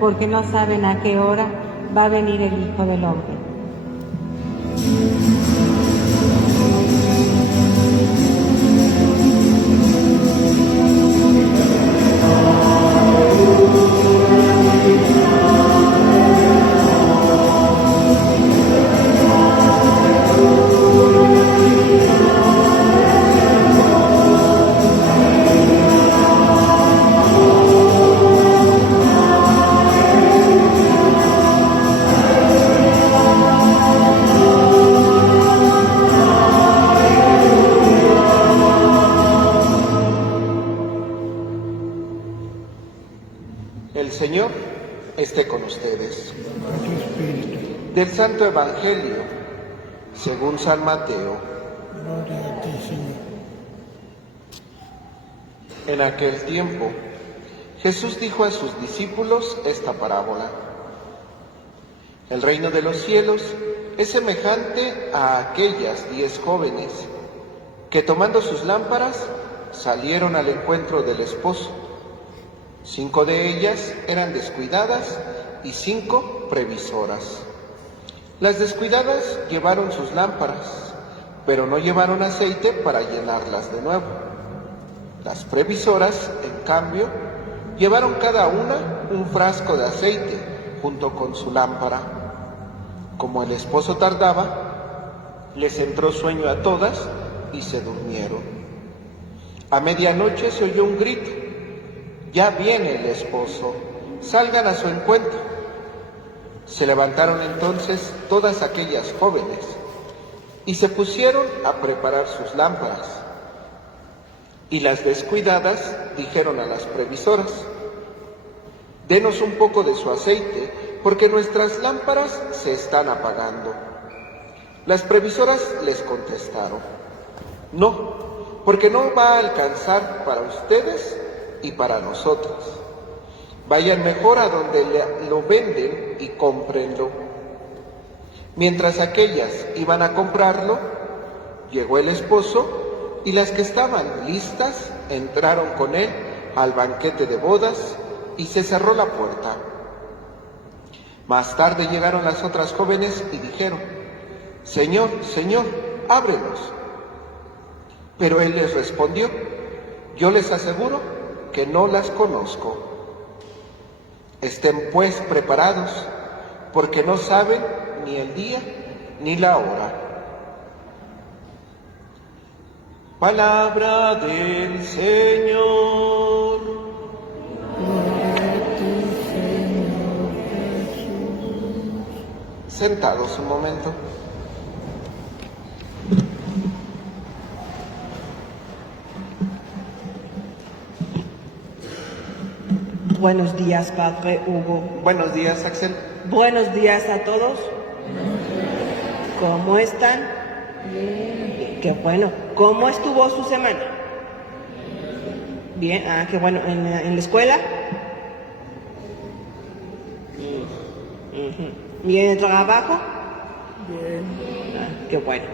porque no saben a qué hora va a venir el Hijo del Hombre. El Señor esté con ustedes. Del Santo Evangelio, según San Mateo. Gloria a ti, Señor. En aquel tiempo, Jesús dijo a sus discípulos esta parábola. El reino de los cielos es semejante a aquellas 10 jóvenes que, tomando sus lámparas, salieron al encuentro del esposo. 5 de ellas eran descuidadas y 5 previsoras. Las descuidadas llevaron sus lámparas, pero no llevaron aceite para llenarlas de nuevo. Las previsoras, en cambio, llevaron cada una un frasco de aceite junto con su lámpara. Como el esposo tardaba, les entró sueño a todas y se durmieron. A medianoche se oyó un grito: «Ya viene el esposo, salgan a su encuentro». Se levantaron entonces todas aquellas jóvenes y se pusieron a preparar sus lámparas. Y las descuidadas dijeron a las previsoras: «Denos un poco de su aceite, porque nuestras lámparas se están apagando». Las previsoras les contestaron: «No, porque no va a alcanzar para ustedes y para nosotros. Vayan mejor a donde lo venden y cómprenlo». Mientras aquellas iban a comprarlo, llegó el esposo y las que estaban listas entraron con él al banquete de bodas y se cerró la puerta. Más tarde llegaron las otras jóvenes y dijeron: «Señor, Señor, ábrenos». Pero él les respondió: «Yo les aseguro que no las conozco. Estén pues preparados, porque no saben ni el día ni la hora». Palabra del Señor. Gloria a ti, Señor Jesús. Sentados un momento. Buenos días, Padre Hugo. Buenos días, Axel. Buenos días a todos. ¿Cómo están? Bien. Qué bueno. ¿Cómo estuvo su semana? Bien. Ah, qué bueno. ¿En la escuela? ¿Bien el trabajo? Bien. Ah, qué bueno.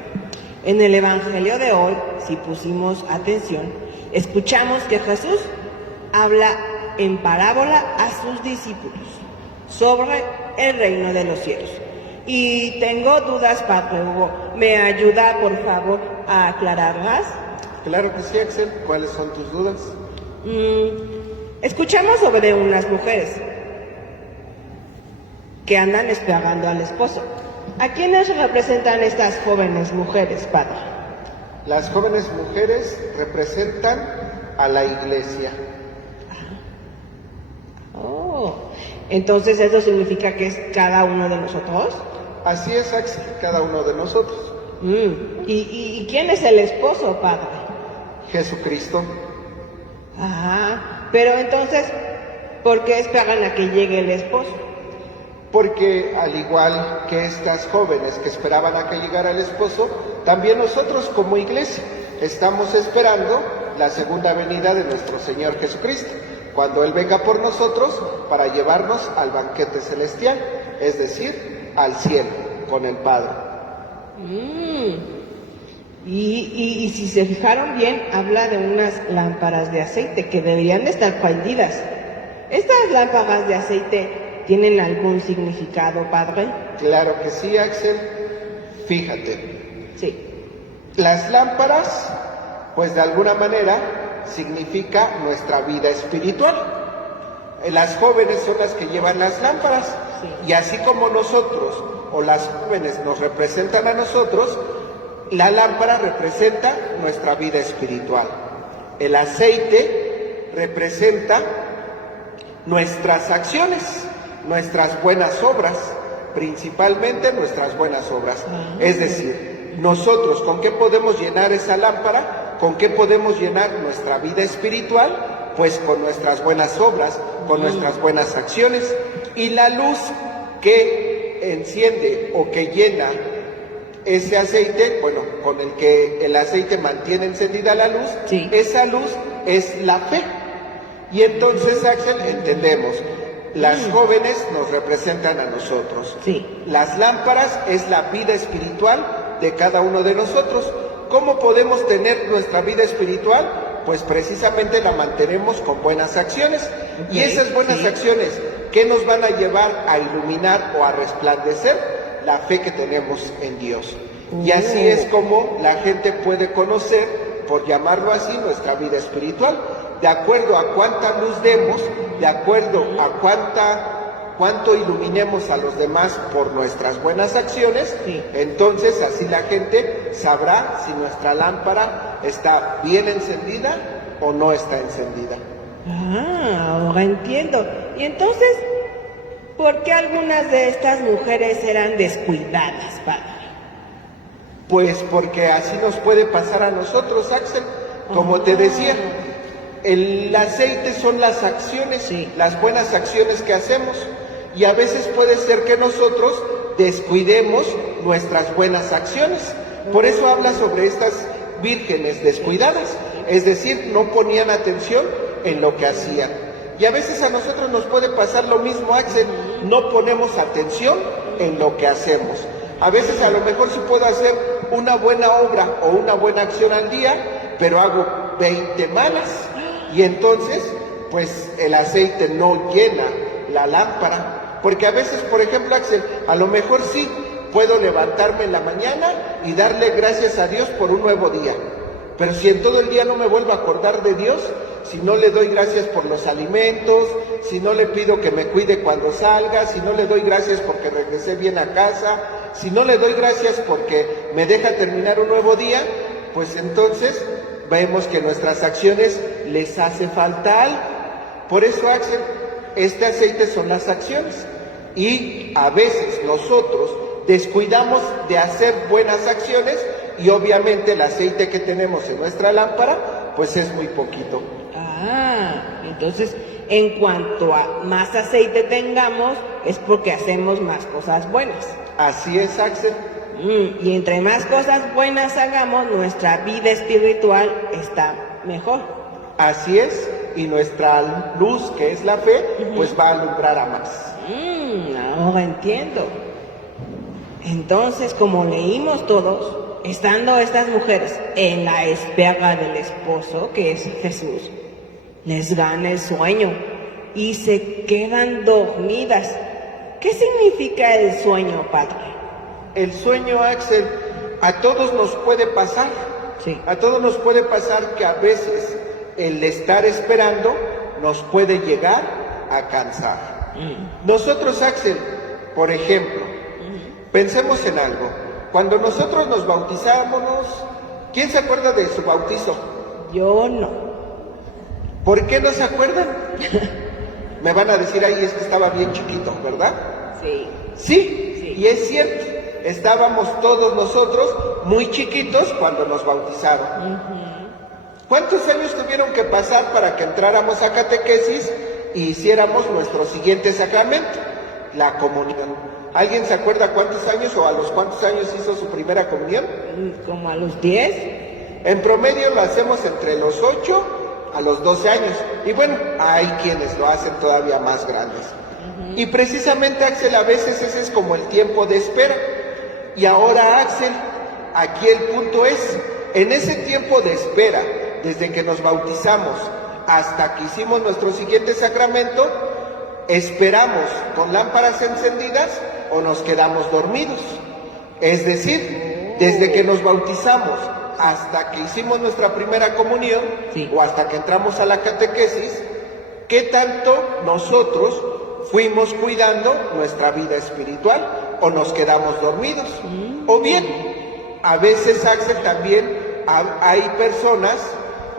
En el Evangelio de hoy, si pusimos atención, escuchamos que Jesús habla en parábola a sus discípulos sobre el reino de los cielos. Y tengo dudas, Padre Hugo. ¿Me ayuda, por favor, a aclararlas? Claro que sí, Axel. ¿Cuáles son tus dudas? Escuchamos sobre unas mujeres que andan esperando al esposo. ¿A quiénes representan estas jóvenes mujeres, Padre? Las jóvenes mujeres representan a la Iglesia. Oh, Entonces, ¿eso significa que es cada uno de nosotros? Así es, Axel, cada uno de nosotros. ¿Y quién es el esposo, padre? Jesucristo. Pero entonces, ¿por qué esperan a que llegue el esposo? Porque al igual que estas jóvenes que esperaban a que llegara el esposo, también nosotros como iglesia estamos esperando la segunda venida de nuestro Señor Jesucristo, cuando Él venga por nosotros para llevarnos al banquete celestial, es decir, al cielo con el Padre. Y si se fijaron bien, habla de unas lámparas de aceite que deberían de estar prendidas. ¿Estas lámparas de aceite tienen algún significado, padre? Claro que sí, Axel. Fíjate. Sí. Las lámparas, pues de alguna manera, significa nuestra vida espiritual. Las jóvenes son las que llevan las lámparas. Sí. Y así como nosotros o las jóvenes nos representan a nosotros, la lámpara representa nuestra vida espiritual. El aceite representa nuestras acciones, nuestras buenas obras, principalmente nuestras buenas obras. Es decir, nosotros, ¿con qué podemos llenar esa lámpara? ¿Con qué podemos llenar nuestra vida espiritual? Pues con nuestras buenas obras, con nuestras buenas acciones. Y la luz que enciende o que llena ese aceite, bueno, con el que el aceite mantiene encendida la luz, sí, esa luz es la fe. Y entonces, Axel, entendemos, las jóvenes nos representan a nosotros. Sí. Las lámparas es la vida espiritual de cada uno de nosotros. ¿Cómo podemos tener nuestra vida espiritual? Pues precisamente la mantenemos con buenas acciones. Okay, y esas buenas acciones, ¿qué nos van a llevar a iluminar o a resplandecer? La fe que tenemos en Dios. Y así es como la gente puede conocer, por llamarlo así, nuestra vida espiritual. De acuerdo a cuánta luz demos, de acuerdo a cuánto iluminemos a los demás por nuestras buenas acciones, sí, entonces así la gente sabrá si nuestra lámpara está bien encendida o no está encendida. Ahora entiendo. Y entonces, ¿por qué algunas de estas mujeres eran descuidadas, padre? Pues porque así nos puede pasar a nosotros, Axel. Como te decía, el aceite son las acciones, sí, las buenas acciones que hacemos. Y a veces puede ser que nosotros descuidemos nuestras buenas acciones. Por eso habla sobre estas vírgenes descuidadas. Es decir, no ponían atención en lo que hacían. Y a veces a nosotros nos puede pasar lo mismo, Axel, no ponemos atención en lo que hacemos. A veces a lo mejor sí puedo hacer una buena obra o una buena acción al día, pero hago 20 malas. Y entonces, pues el aceite no llena la lámpara. Porque a veces, por ejemplo, Axel, a lo mejor sí puedo levantarme en la mañana y darle gracias a Dios por un nuevo día. Pero si en todo el día no me vuelvo a acordar de Dios, si no le doy gracias por los alimentos, si no le pido que me cuide cuando salga, si no le doy gracias porque regresé bien a casa, si no le doy gracias porque me deja terminar un nuevo día, pues entonces vemos que nuestras acciones les hace falta algo. Por eso, Axel, este aceite son las acciones. Y a veces nosotros descuidamos de hacer buenas acciones y obviamente el aceite que tenemos en nuestra lámpara, pues es muy poquito. Entonces, en cuanto a más aceite tengamos, es porque hacemos más cosas buenas. Así es, Axel. Y entre más cosas buenas hagamos, nuestra vida espiritual está mejor. Así es, y nuestra luz, que es la fe, pues va a alumbrar a más. Ahora entiendo. Entonces, como leímos todos, estando estas mujeres en la espera del esposo, que es Jesús, les gana el sueño y se quedan dormidas. ¿Qué significa el sueño, padre? El sueño, Axel, a todos nos puede pasar. Sí. A todos nos puede pasar que a veces el estar esperando nos puede llegar a cansar. Nosotros, Axel, por ejemplo, pensemos en algo. Cuando nosotros nos bautizábamos, ¿quién se acuerda de su bautizo? Yo no. ¿Por qué no se acuerdan? Me van a decir, ahí es que estaba bien chiquito, ¿verdad? Sí. Sí, y es cierto, estábamos todos nosotros muy chiquitos cuando nos bautizaron. ¿Cuántos años tuvieron que pasar para que entráramos a catequesis y hiciéramos nuestro siguiente sacramento, la comunión? ¿Alguien se acuerda cuántos años o a los cuántos años hizo su primera comunión? Como a los 10. En promedio lo hacemos entre los 8 a los 12 años. Y bueno, hay quienes lo hacen todavía más grandes. Y precisamente, Axel, a veces ese es como el tiempo de espera. Y ahora, Axel, aquí el punto es, en ese tiempo de espera, desde que nos bautizamos hasta que hicimos nuestro siguiente sacramento, ¿esperamos con lámparas encendidas o nos quedamos dormidos? Es decir, desde que nos bautizamos hasta que hicimos nuestra primera comunión, sí, o hasta que entramos a la catequesis, ¿qué tanto nosotros fuimos cuidando nuestra vida espiritual o nos quedamos dormidos? O bien, a veces, Axel, también hay personas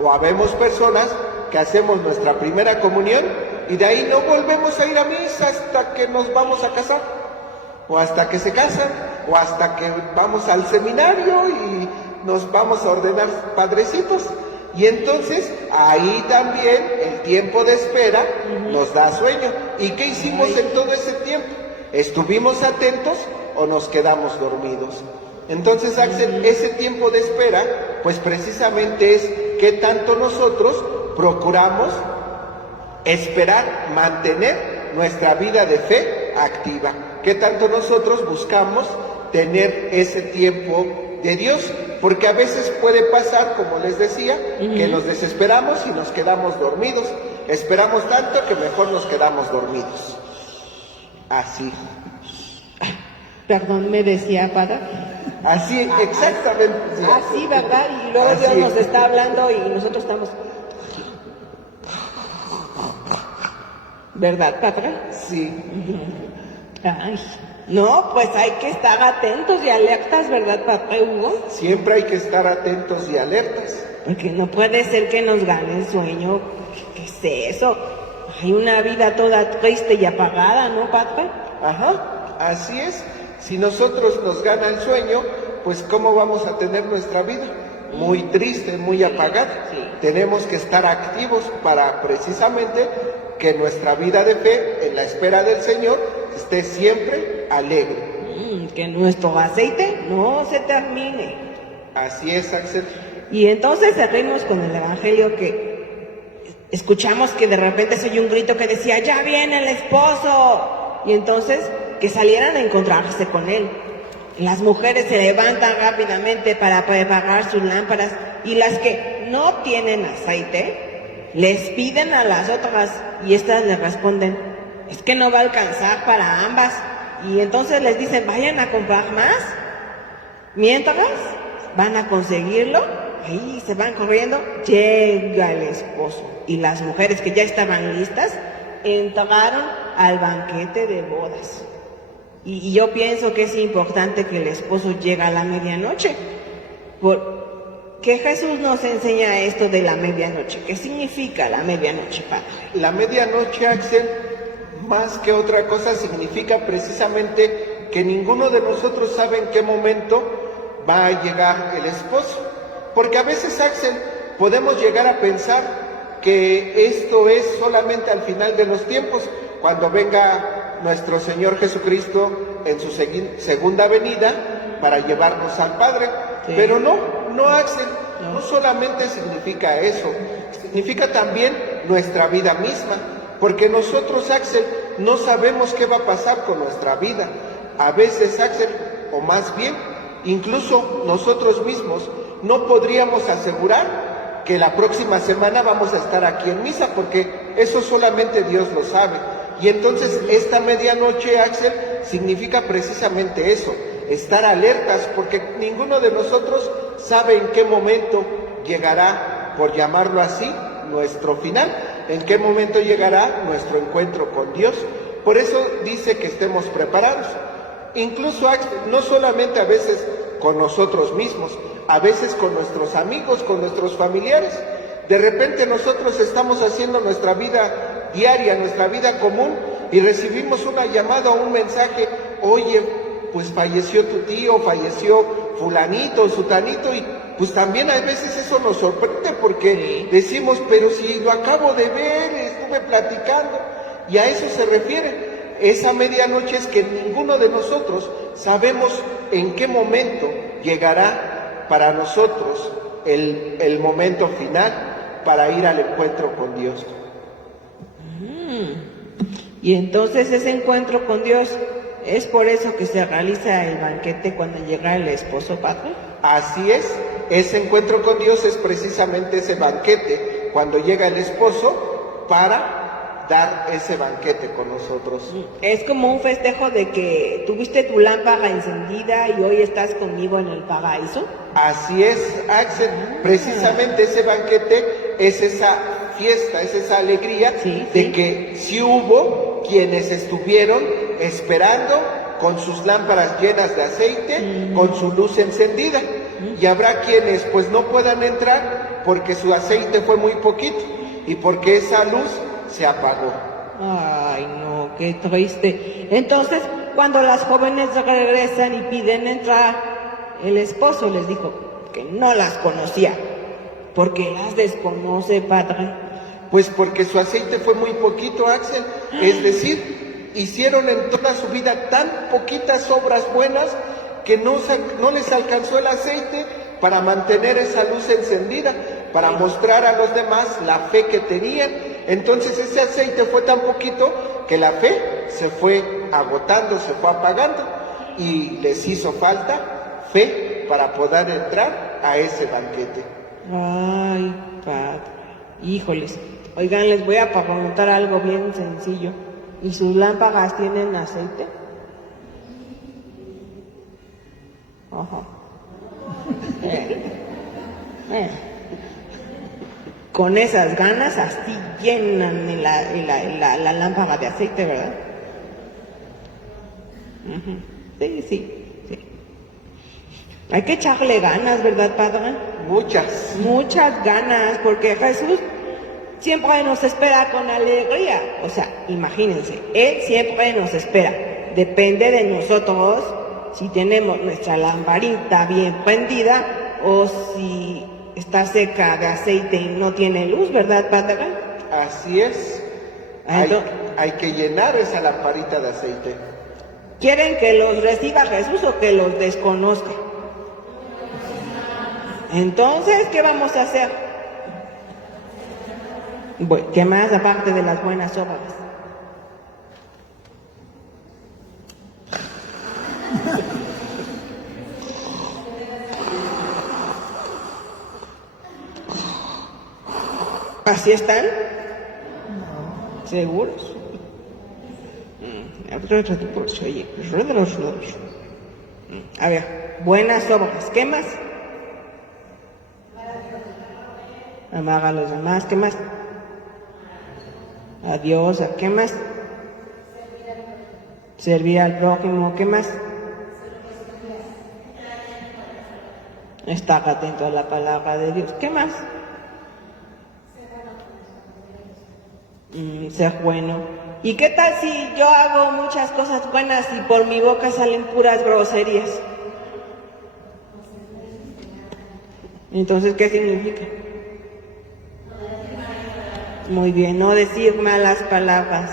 o habemos personas que hacemos nuestra primera comunión y de ahí no volvemos a ir a misa hasta que nos vamos a casar, o hasta que se casan, o hasta que vamos al seminario y nos vamos a ordenar padrecitos. Y entonces ahí también el tiempo de espera nos da sueño. ¿Y qué hicimos en todo ese tiempo? ¿Estuvimos atentos o nos quedamos dormidos? Entonces, Axel, ese tiempo de espera, pues precisamente es qué tanto nosotros procuramos esperar, mantener nuestra vida de fe activa. Qué tanto nosotros buscamos tener ese tiempo de Dios, porque a veces puede pasar, como les decía, que nos desesperamos y nos quedamos dormidos. Esperamos tanto que mejor nos quedamos dormidos. Así. Perdón, me decía, padre. Así, exactamente. Sí. Así, ¿verdad? Y luego Así Dios nos es. está hablando y nosotros estamos... ¿Verdad, padre? Sí. Ay, no, pues hay que estar atentos y alertas, ¿verdad, padre Hugo? Siempre hay que estar atentos y alertas. Porque no puede ser que nos gane el sueño. ¿Qué es eso? Hay una vida toda triste y apagada, ¿no, padre? Ajá, así es. Si nosotros nos gana el sueño, pues ¿cómo vamos a tener nuestra vida? Muy triste, muy apagada. Sí. Tenemos que estar activos para precisamente que nuestra vida de fe, en la espera del Señor, esté siempre alegre. Que nuestro aceite no se termine. Así es, Axel. Y entonces seguimos con el evangelio que escuchamos que de repente se oyó un grito que decía, ¡ya viene el esposo! Y entonces que salieran a encontrarse con él. Las mujeres se levantan rápidamente para preparar sus lámparas y las que no tienen aceite les piden a las otras y estas les responden, es que no va a alcanzar para ambas. Y entonces les dicen, vayan a comprar más. Mientras van a conseguirlo, ahí se van corriendo, llega el esposo. Y las mujeres que ya estaban listas entraron al banquete de bodas. Y yo pienso que es importante que el esposo llegue a la medianoche. ¿Qué Jesús nos enseña esto de la medianoche? ¿Qué significa la medianoche, padre? La medianoche, Axel, más que otra cosa, significa precisamente que ninguno de nosotros sabe en qué momento va a llegar el esposo. Porque a veces, Axel, podemos llegar a pensar que esto es solamente al final de los tiempos, cuando venga nuestro Señor Jesucristo en su segunda venida para llevarnos al Padre. Sí. Pero no, Axel, no solamente significa eso, significa también nuestra vida misma, porque nosotros, Axel, no sabemos qué va a pasar con nuestra vida. A veces, Axel, o más bien, incluso nosotros mismos no podríamos asegurar que la próxima semana vamos a estar aquí en misa, porque eso solamente Dios lo sabe. Y entonces esta medianoche, Axel, significa precisamente eso, estar alertas, porque ninguno de nosotros sabe en qué momento llegará, por llamarlo así, nuestro final, en qué momento llegará nuestro encuentro con Dios. Por eso dice que estemos preparados. Incluso, Axel, no solamente a veces con nosotros mismos, a veces con nuestros amigos, con nuestros familiares. De repente nosotros estamos haciendo nuestra vida diaria, nuestra vida común, y recibimos una llamada o un mensaje, oye, pues falleció tu tío, falleció fulanito, sutanito, y pues también a veces eso nos sorprende porque decimos, pero si lo acabo de ver, estuve platicando, y a eso se refiere. Esa medianoche es que ninguno de nosotros sabemos en qué momento llegará para nosotros el momento final para ir al encuentro con Dios. Y entonces ese encuentro con Dios es por eso que se realiza el banquete cuando llega el esposo, padre. Así es, ese encuentro con Dios es precisamente ese banquete cuando llega el esposo para dar ese banquete con nosotros. Es como un festejo de que tuviste tu lámpara encendida y hoy estás conmigo en el paraíso. Así es, Axel, precisamente ese banquete es esa fiesta, es esa alegría de que sí hubo quienes estuvieron esperando con sus lámparas llenas de aceite, con su luz encendida, y habrá quienes pues no puedan entrar porque su aceite fue muy poquito y porque esa luz se apagó. Ay, no, qué triste. Entonces, cuando las jóvenes regresan y piden entrar, el esposo les dijo que no las conocía. ¿Por qué las desconoce, padre? Pues porque su aceite fue muy poquito, Axel. Es decir, hicieron en toda su vida tan poquitas obras buenas que no les alcanzó el aceite para mantener esa luz encendida, para mostrar a los demás la fe que tenían. Entonces ese aceite fue tan poquito que la fe se fue agotando, se fue apagando, y les hizo falta fe para poder entrar a ese banquete. Ay, padre, híjoles. Oigan, les voy a preguntar algo bien sencillo. ¿Y sus lámparas tienen aceite? Ajá. Con esas ganas así llenan la lámpara de aceite, ¿verdad? Sí. Hay que echarle ganas, ¿verdad, padre? Muchas ganas, porque Jesús siempre nos espera con alegría. O sea, imagínense, Él siempre nos espera. Depende de nosotros si tenemos nuestra lamparita bien prendida o si está seca de aceite y no tiene luz, ¿verdad, padre? Así es. Hay que llenar esa lamparita de aceite. ¿Quieren que los reciba Jesús o que los desconozca? Entonces, ¿qué vamos a hacer? Bueno, ¿qué más aparte de las buenas obras? ¿Así están? ¿Seguros? A ver, buenas obras. ¿Qué más? Amar a los demás. ¿Qué más? A Dios. ¿Qué más? Servir al prójimo. ¿Qué más? Estar atento a la palabra de Dios. ¿Qué más? Ser bueno. ¿Y qué tal si yo hago muchas cosas buenas y por mi boca salen puras groserías? Entonces, ¿qué significa? Muy bien, no decir malas palabras.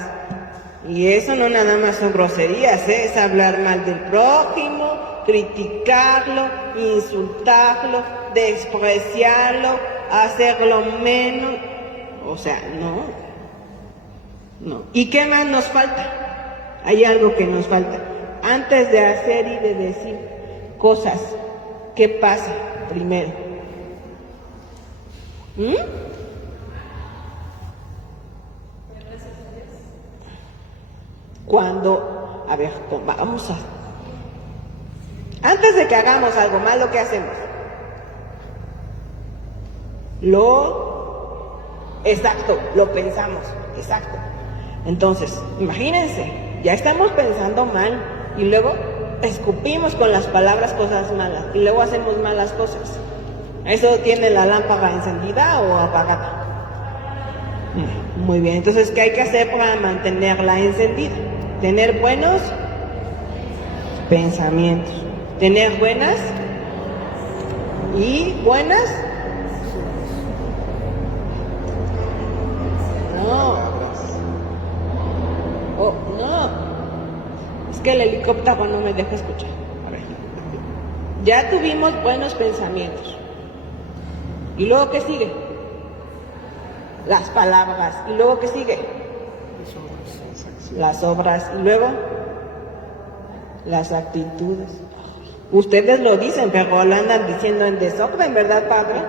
Y eso no nada más son groserías, es hablar mal del prójimo, criticarlo, insultarlo, despreciarlo, hacerlo menos. O sea, no. ¿Y qué más nos falta? Hay algo que nos falta. Antes de hacer y de decir cosas, ¿qué pasa primero? Cuando, a ver, vamos a... Antes de que hagamos algo malo, ¿qué hacemos? Exacto, lo pensamos, exacto. Entonces, imagínense, ya estamos pensando mal y luego escupimos con las palabras cosas malas y luego hacemos malas cosas. ¿Eso tiene la lámpara encendida o apagada? Muy bien, entonces, ¿qué hay que hacer para mantenerla encendida? Tener buenos pensamientos, tener buenas y buenas. No, oh, no, es que el helicóptero no me deja escuchar. A ver. Ya tuvimos buenos pensamientos. ¿Y luego qué sigue? Las palabras. ¿Y luego qué sigue? Las obras. ¿Y luego? Las actitudes. Ustedes lo dicen, pero lo andan diciendo en desorden, ¿verdad, padre?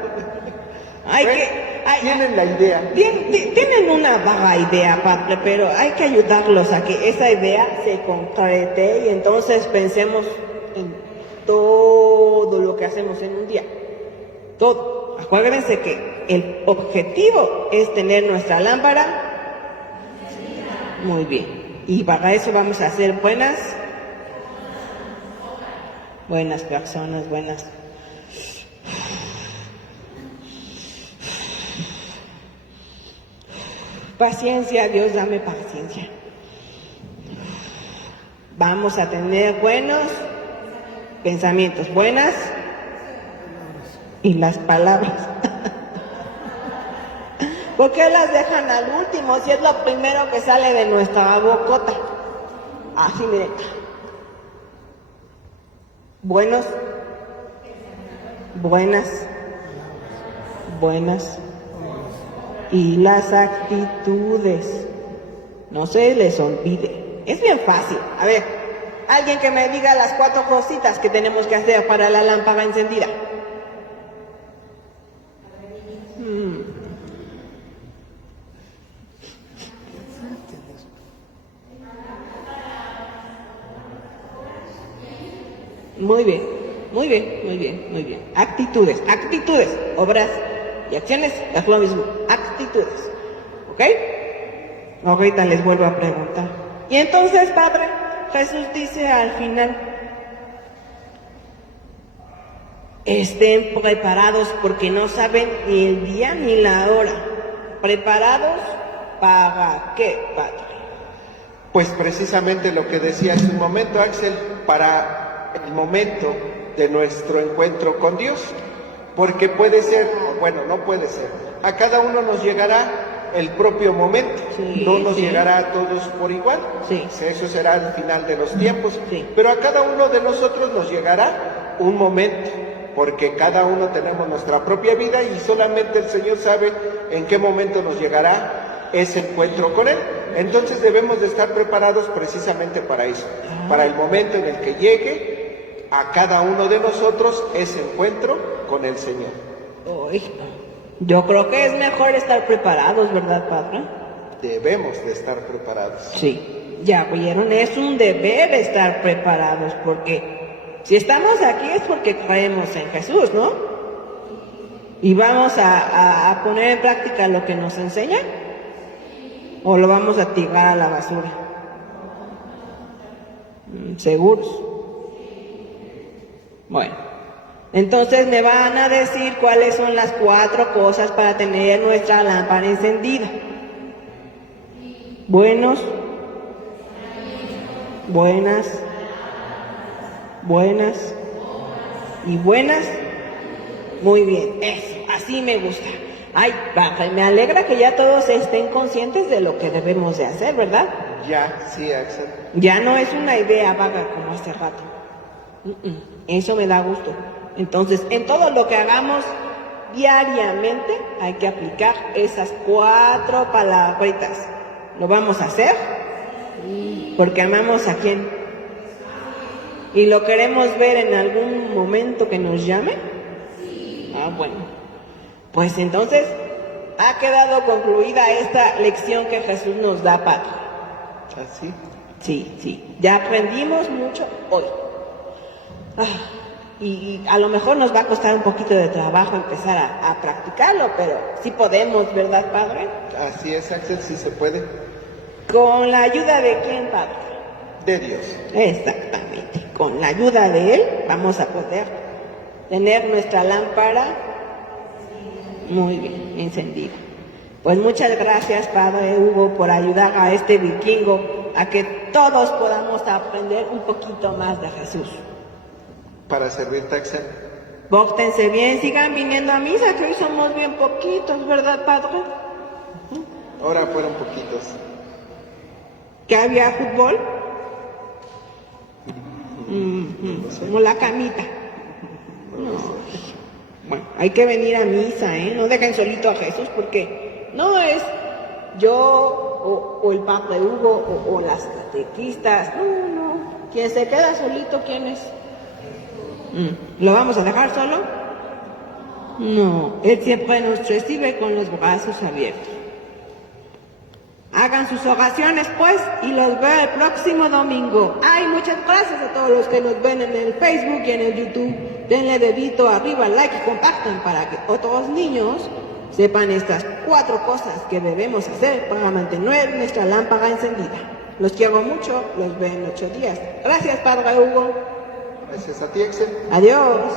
Tienen la idea. Tienen una vaga idea, padre, pero hay que ayudarlos a que esa idea se concrete y entonces pensemos en todo lo que hacemos en un día. Todo. Acuérdense que el objetivo es tener nuestra lámpara. Muy bien. Y para eso vamos a ser buenas personas, buenas. Paciencia, Dios, dame paciencia. Vamos a tener buenos pensamientos, buenas y las palabras. ¿Por qué las dejan al último si es lo primero que sale de nuestra bocota? Así, miren. Buenos, buenas y las actitudes. No se les olvide. Es bien fácil. A ver, alguien que me diga las 4 cositas que tenemos que hacer para la lámpara encendida. Muy bien. Actitudes. Obras y acciones es lo mismo. Actitudes. ¿Ok? Ahorita les vuelvo a preguntar. Y entonces, Padre, Jesús dice al final: estén preparados porque no saben ni el día ni la hora. ¿Preparados para qué, Padre? Pues precisamente lo que decía hace un momento, Axel, para el momento de nuestro encuentro con Dios, porque puede ser, bueno, no puede ser, a cada uno nos llegará el propio momento, no nos llegará a todos por igual, eso será al final de los tiempos, pero a cada uno de nosotros nos llegará un momento, porque cada uno tenemos nuestra propia vida y solamente el Señor sabe en qué momento nos llegará ese encuentro con Él. Entonces debemos de estar preparados precisamente para eso, para el momento en el que llegue a cada uno de nosotros ese encuentro con el Señor. Yo creo que es mejor estar preparados, ¿verdad, Padre? Debemos de estar preparados. Sí, ya oyeron, es un deber estar preparados, porque si estamos aquí es porque creemos en Jesús, ¿no? Y vamos a poner en práctica lo que nos enseña, o lo vamos a tirar a la basura. ¿Seguros? Bueno, entonces me van a decir cuáles son las 4 cosas para tener nuestra lámpara encendida. Buenas. Y buenas. Muy bien, eso, así me gusta. Ay, Padre, me alegra que ya todos estén conscientes de lo que debemos de hacer, ¿verdad? Ya, sí, Axel. Ya no es una idea vaga como hace rato. Eso me da gusto. Entonces, en todo lo que hagamos diariamente hay que aplicar esas 4 palabritas. ¿Lo vamos a hacer? Porque amamos a quién. ¿Y lo queremos ver en algún momento que nos llame? Bueno. Pues entonces ha quedado concluida esta lección que Jesús nos da, Padre. ¿Así? Sí. Ya aprendimos mucho hoy. Y a lo mejor nos va a costar un poquito de trabajo empezar a practicarlo, pero sí podemos, ¿verdad, Padre? Así es, Axel, sí se puede. ¿Con la ayuda de quién, Padre? De Dios. Exactamente. Con la ayuda de Él vamos a poder tener nuestra lámpara muy bien encendida. Pues muchas gracias, Padre Hugo, por ayudar a este vikingo a que todos podamos aprender un poquito más de Jesús. Para servirte, Axel. Pórtense bien, sigan viniendo a misa, que hoy somos bien poquitos, ¿verdad, Padre? Ahora fueron poquitos. ¿Que había fútbol? Como la camita. Bueno, hay que venir a misa, ¿eh? No dejen solito a Jesús, porque no es yo o el Padre Hugo o las catequistas. No. Quien se queda solito, ¿quién es? ¿Lo vamos a dejar solo? No, Él siempre nos recibe con los brazos abiertos. Hagan sus oraciones, pues, y los veo el próximo domingo. Ay, muchas gracias a todos los que nos ven en el Facebook y en el YouTube. Denle dedito arriba, like y compartan para que otros niños sepan estas 4 cosas que debemos hacer para mantener nuestra lámpara encendida. Los quiero mucho, los veo en 8 días. Gracias, Padre Hugo. Gracias a ti, Axel. Adiós.